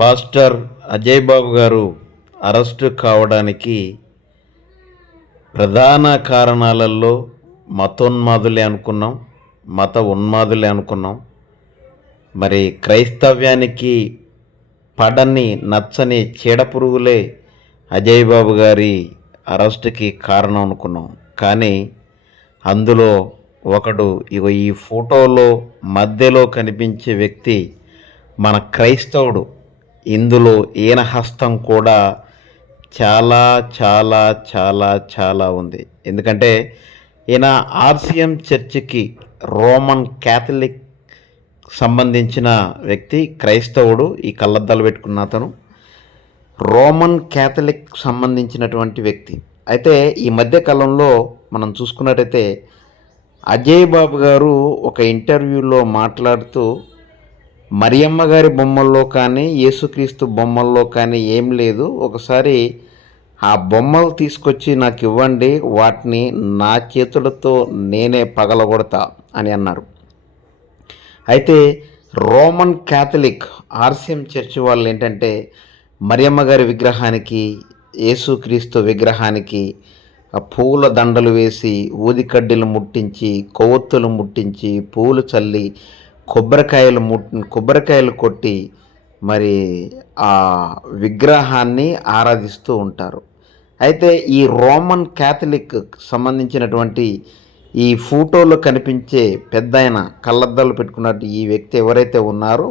Pastor Ajay బాబు గారు arrest కావడానికి ప్రధాన కారణాలలో మతోన్మాదులే అనుకున్నాం మత ఉన్మాదులే అనుకున్నాం. మరి క్రైస్తవ్యానికి పడని నచ్చని చీడపురుగులే అజయ్ బాబు గారి అరెస్టుకి కారణం అనుకున్నాం. కానీ అందులో ఒకడు ఇగో ఈ ఫోటోలో మధ్యలో కనిపించే వ్యక్తి మన క్రైస్తవుడు. ఇందులో ఈయన హస్తం కూడా చాలా చాలా చాలా చాలా ఉంది. ఎందుకంటే ఈయన ఆర్సిఎం చర్చికి రోమన్ క్యాథలిక్ సంబంధించిన వ్యక్తి క్రైస్తవుడు ఈ కళ్ళద్దాలు పెట్టుకున్న అతను. రోమన్ క్యాథలిక్ సంబంధించినటువంటి వ్యక్తి. అయితే ఈ మధ్య కాలంలో మనం చూసుకున్నట్టయితే అజయ్ బాబు గారు ఒక ఇంటర్వ్యూలో మాట్లాడుతూ మరియమ్మ గారి బొమ్మల్లో కానీ యేసుక్రీస్తు బొమ్మల్లో కానీ ఏం లేదు. ఒకసారి ఆ బొమ్మలు తీసుకొచ్చి నాకు ఇవ్వండి వాటిని నా చేతులతో నేనే పగలగొడతా అని అన్నారు. అయితే రోమన్ క్యాథలిక్ ఆర్సిఎం చర్చ్ వాళ్ళు ఏంటంటే మరియమ్మ గారి విగ్రహానికి యేసుక్రీస్తు విగ్రహానికి పూల దండలు వేసి ఊదికడ్డీలు ముట్టించి కొవ్వొత్తులు ముట్టించి పూలు చల్లి కొబ్బరికాయలు ముట్ కొబ్బరికాయలు కొట్టి మరి ఆ విగ్రహాన్ని ఆరాధిస్తూ ఉంటారు. అయితే ఈ రోమన్ క్యాథలిక్ సంబంధించినటువంటి ఈ ఫోటోలో కనిపించే పెద్ద ఆయన కళ్ళద్దాలు పెట్టుకున్నట్టు ఈ వ్యక్తి ఎవరైతే ఉన్నారో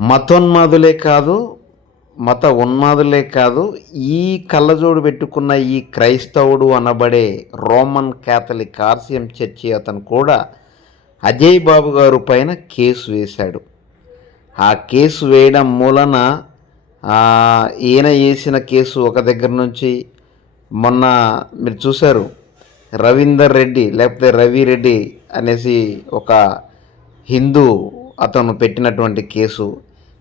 మతోన్మాదులే కాదు మత ఉన్మాదులే కాదు ఈ కళ్ళజోడు పెట్టుకున్న ఈ క్రైస్తవుడు అనబడే రోమన్ క్యాథలిక్ ఆర్సిఎం చర్చి అతను కూడా అజయ్ బాబు గారు పైన కేసు వేశాడు. ఆ కేసు వేయడం మూలన ఈయన వేసిన కేసు ఒక దగ్గర నుంచి మొన్న మీరు చూశారు. రవీందర్ రెడ్డి లేకపోతే రవి రెడ్డి అనేసి ఒక హిందూ అతను పెట్టినటువంటి కేసు.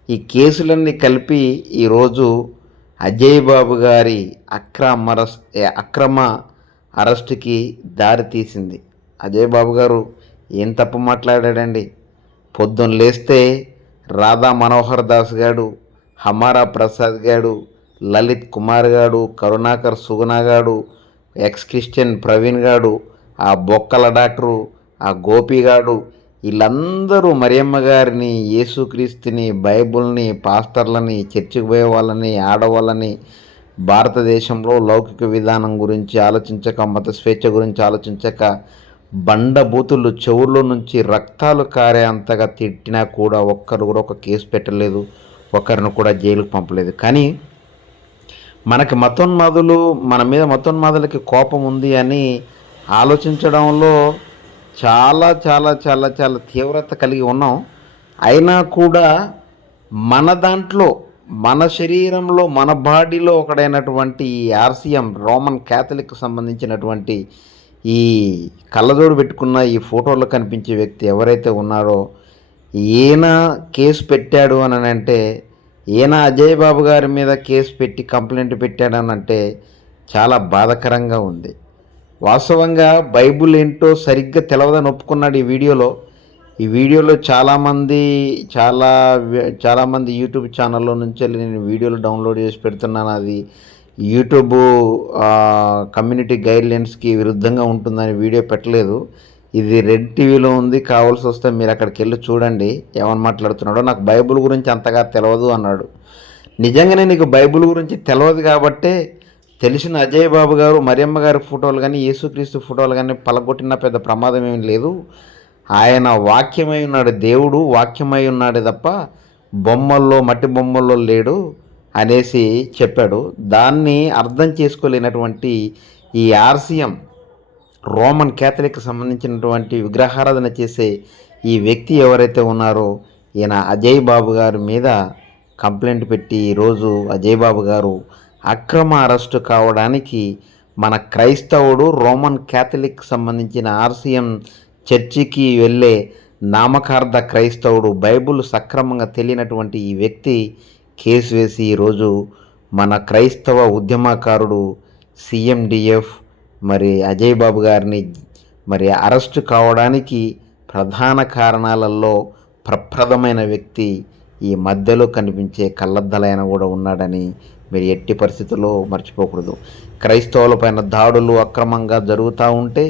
ఈ కేసులన్నీ కలిపి ఈరోజు అజయ్ బాబు గారి అక్రమ అరెస్ట్ అక్రమ అరెస్టుకి దారి తీసింది. అజయ్ బాబు గారు ఏం తప్పు మాట్లాడాడండి? పొద్దున్న లేస్తే రాధా మనోహర్ దాస్ గాడు హమారా ప్రసాద్ గాడు లలిత్ కుమార్ గాడు కరుణాకర్ సుగుణ గాడు ఎక్స్ క్రిస్టియన్ ప్రవీణ్ గాడు ఆ బొక్కల డాక్టరు ఆ గోపిగాడు వీళ్ళందరూ మరియమ్మ గారిని యేసుక్రీస్తుని బైబుల్ని పాస్టర్లని చర్చికి పోయే వాళ్ళని ఆడవాళ్ళని భారతదేశంలో లౌకిక విధానం గురించి ఆలోచించక మత స్వేచ్ఛ గురించి ఆలోచించక బండబూతులు చెవుల్లో నుంచి రక్తాలు కారే అంతగా తిట్టినా కూడా ఒక్కరు కూడా ఒక కేసు పెట్టలేదు ఒకరిని కూడా జైలుకు పంపలేదు. కానీ మనకి మతోన్మాదులు మన మీద మతోన్మాదులకి కోపం ఉంది అని ఆలోచించడంలో చాలా చాలా చాలా చాలా తీవ్రత కలిగి ఉన్నాం. అయినా కూడా మన దాంట్లో మన శరీరంలో మన బాడీలో ఒకడైనటువంటి ఈ ఆర్సీఎం రోమన్ క్యాథలిక్ సంబంధించినటువంటి ఈ కళ్ళజోడు పెట్టుకున్న ఈ ఫోటోలో కనిపించే వ్యక్తి ఎవరైతే ఉన్నారో ఈయన కేసు పెట్టాడు అని అంటే ఈయన అజయ్ బాబు గారి మీద కేసు పెట్టి కంప్లైంట్ పెట్టాడని అంటే చాలా బాధకరంగా ఉంది. వాస్తవంగా బైబుల్ ఏంటో సరిగ్గా తెలవదని ఒప్పుకున్నాడు ఈ వీడియోలో. ఈ వీడియోలో చాలామంది చాలా చాలామంది యూట్యూబ్ ఛానల్లో నుంచి వెళ్ళి నేను వీడియోలు డౌన్లోడ్ చేసి పెడుతున్నాను. అది యూట్యూబ్ కమ్యూనిటీ గైడ్లైన్స్కి విరుద్ధంగా ఉంటుందని వీడియో పెట్టలేదు. ఇది రెడ్ టీవీలో ఉంది కావాల్సి వస్తే మీరు అక్కడికి వెళ్ళి చూడండి ఏమని మాట్లాడుతున్నాడో. నాకు బైబుల్ గురించి అంతగా తెలియదు అన్నాడు. నిజంగానే నీకు బైబుల్ గురించి తెలియదు కాబట్టే తెలిసిన అజయ్ బాబు గారు మరియమ్మ గారి ఫోటోలు కానీ యేసుక్రీస్తు ఫోటోలు కానీ పలగొట్టిన పెద్ద ప్రమాదం ఏమి లేదు. ఆయన వాక్యమై ఉన్నాడు దేవుడు వాక్యమై ఉన్నాడు తప్ప బొమ్మల్లో మట్టి బొమ్మల్లో లేడు. అనేసి చెప్పాడు. దాన్ని అర్థం చేసుకోలేనటువంటి ఈ ఆర్సిఎం రోమన్ క్యాథలిక్ సంబంధించినటువంటి విగ్రహారాధన చేసే ఈ వ్యక్తి ఎవరైతే ఉన్నారో ఈయన అజయ్ బాబు గారి మీద కంప్లైంట్ పెట్టి ఈరోజు అజయ్ బాబు గారు అక్రమ అరెస్టు కావడానికి మన క్రైస్తవుడు రోమన్ క్యాథలిక్ సంబంధించిన ఆర్సిఎం చర్చికి వెళ్ళే నామకార్థ క్రైస్తవుడు బైబుల్ సక్రమంగా తెలియనటువంటి ఈ వ్యక్తి కేసు వేసి ఈరోజు మన క్రైస్తవ ఉద్యమకారుడు సిఎండిఎఫ్ మరి అజయ్ బాబు గారిని మరి అరెస్టు కావడానికి ప్రధాన కారణాలలో ప్రప్రదమైన వ్యక్తి ఈ మధ్యలో కనిపించే కళ్ళద్దలైన కూడా ఉన్నాడని మీరు ఎట్టి పరిస్థితుల్లో మర్చిపోకూడదు. క్రైస్తవులపైన దాడులు అక్రమంగా జరుగుతూ ఉంటే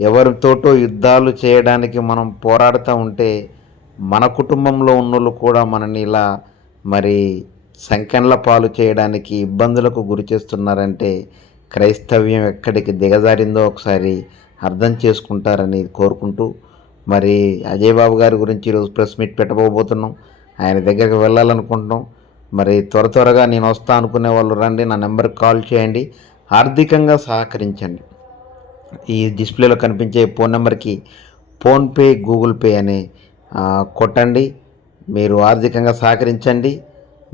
ఎవరితోటో యుద్ధాలు చేయడానికి మనం పోరాడుతూ ఉంటే మన కుటుంబంలో ఉన్నోళ్ళు కూడా మనని ఇలా మరి సంఖ్యల పాలు చేయడానికి ఇబ్బందులకు గురి చేస్తున్నారంటే క్రైస్తవ్యం ఎక్కడికి దిగజారిందో ఒకసారి అర్థం చేసుకుంటారని కోరుకుంటూ మరి అజయ్ బాబు గారి గురించి ఈరోజు ప్రెస్ మీట్ పెట్టబోతున్నాం ఆయన దగ్గరికి వెళ్ళాలనుకుంటున్నాం. మరి త్వర త్వరగా నేను వస్తా అనుకునే వాళ్ళు రండి నా నెంబర్కి కాల్ చేయండి ఆర్థికంగా సహకరించండి. ఈ డిస్ప్లేలో కనిపించే ఫోన్ నెంబర్కి ఫోన్పే గూగుల్ పే అని కొట్టండి. మీరు ఆర్థికంగా సహకరించండి.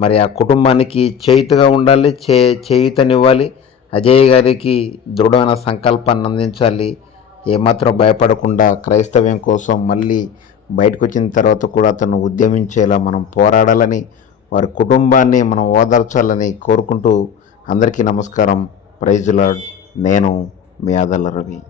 మరి ఆ కుటుంబానికి చేయుతగా ఉండాలి చే చేయుతనివ్వాలి. అజయ్ గారికి దృఢమైన సంకల్పాన్ని అందించాలి. ఏమాత్రం భయపడకుండా క్రైస్తవ్యం కోసం మళ్ళీ బయటకు వచ్చిన తర్వాత కూడా అతను ఉద్యమించేలా మనం పోరాడాలని వారి కుటుంబాన్ని మనం ఓదార్చాలని కోరుకుంటూ అందరికీ నమస్కారం. ప్రైజ్ నేను మీ ఆదల్ల రవి.